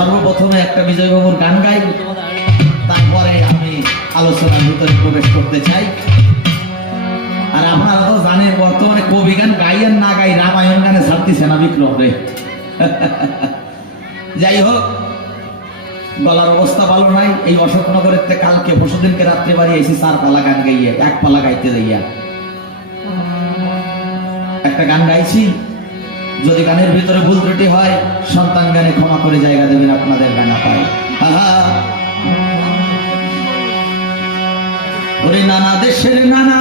সর্বপ্রথমে একটা বিজয়বাবুর গান গাই তারপরে আমি আলোচনার ভিতরে প্রবেশ করতে চাই। আর আপনারা তো জানেন, বর্তমানে কবি গান গাই আর না গাই রামায়ণ গানে ছাড়তেছে সেনা বিক্রম রে। যাই হোক, গলার অবস্থা ভালো নাই। এই অশোকনগরের থেকে কালকে পরশুদিনকে রাত্রে বাড়ি এসে চার পালা গান গাইয়া, এক পালা গাইতে যাইয়া। একটা গান গাইছি। যদি গানের ভিতরে ভুল ত্রুটি হয়, সন্তান গানে ক্ষমা করে জায়গা দেবেন আপনাদের গানা পায় আহা। নানা দেশের নানা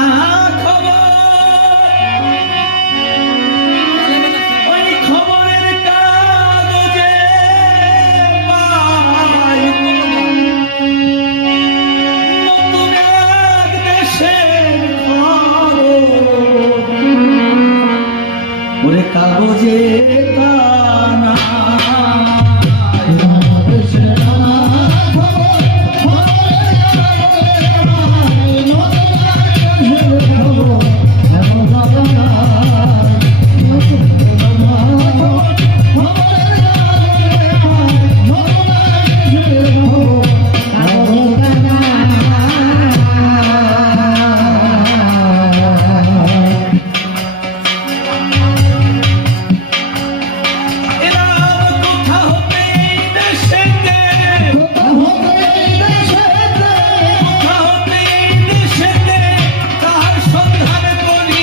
ওরে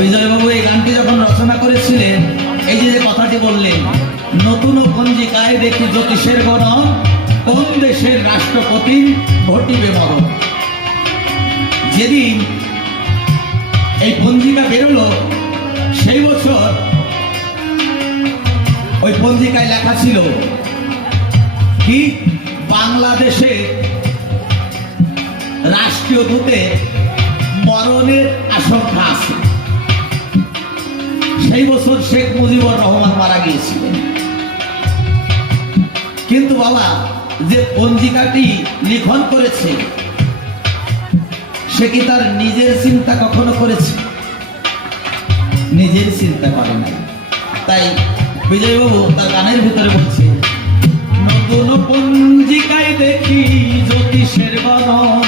বিজয়বাবু এই গানটি যখন রচনা করেছিলেন, এই যে কথাটি বললেন, নতুন পঞ্জিকায় দেখি জ্যোতিষের গণন কোন দেশের রাষ্ট্রপতি ঘটিবে মরণ? যেদিন এই পঞ্জিকা বেরোলো, সেই বছর ওই পঞ্জিকায় লেখা ছিল কি, বাংলাদেশে রাষ্ট্রীয় দূতে মরণের আশঙ্কা আছে। সেই বছর শেখ মুজিবুর রহমান মারা গিয়েছিলেন। কিন্তু বাবা, যে পঞ্জিকাটি লিখন করেছে, সে কি তার নিজের চিন্তা কখনো করেছে? নিজের চিন্তা করে নাই। তাই বিজয়বাবু তার গানের ভিতরে বলছে, নতুন পঞ্জিকায় দেখি জ্যোতিষের বদন।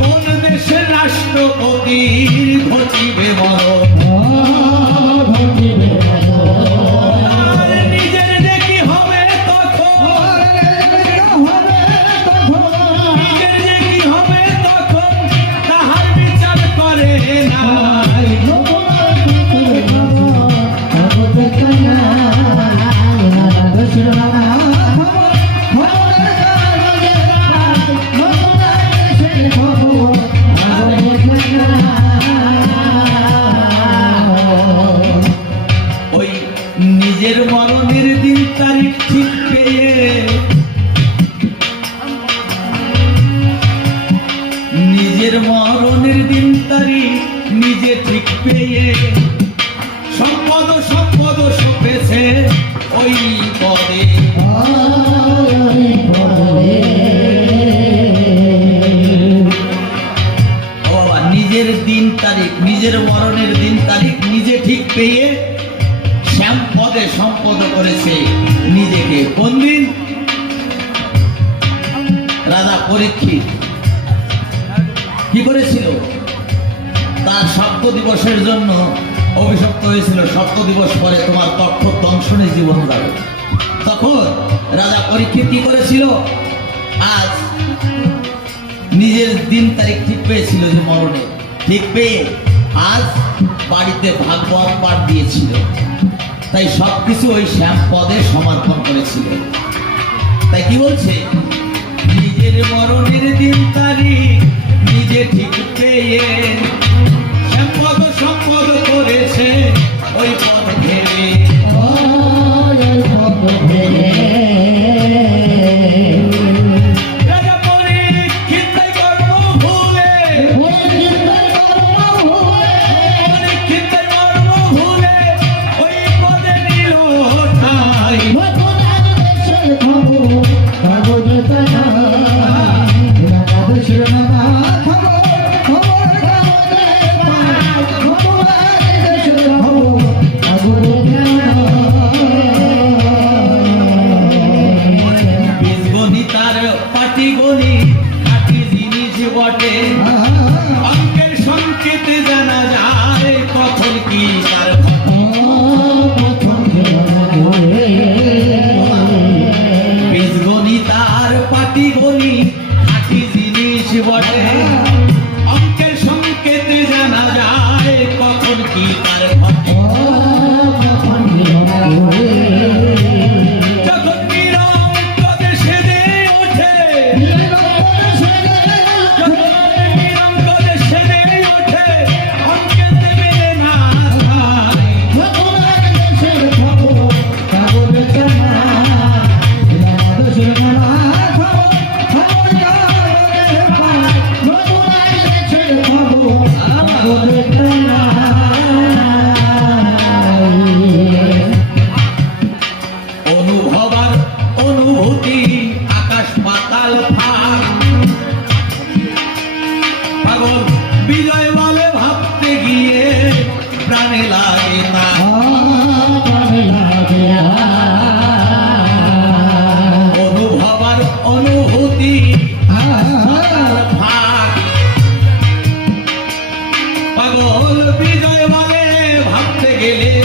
কোন দেশের রাষ্ট্রপতির ঘটিবে মরণ? নিজের দিন তারিখ, নিজের মরণের দিন তারিখ নিজে ঠিক পেয়ে শ্যাম পদে সম্পদ করেছে নিজেকে। কোন দিন রাজা পরীক্ষিত। কি করেছিল? তার সপ্ত দিবসের জন্য অভিশপ্ত হয়েছিল সপ্ত দিবস পরে তোমার তথ্য দংশনের জীবন যাবে। তখন রাজা পরীক্ষিত কি করেছিল? আজ নিজের দিন তারিখ ঠিক পেয়েছিল যে মরণে। ঠিক পেয়ে আজ বাড়িতে ভাগবত পাঠ দিয়েছিল। তাই সবকিছু ওই শ্যাম পদে সমর্পণ করেছিল। তাই কি বলছে? নিজের মরণের দিন তারিখ নিজে ঠিক পেয়ে সম্পদ সম্পদ করেছে। ওই পথ ভেবে জীবনে। অঙ্কের সংকেতে জানা যায়। ele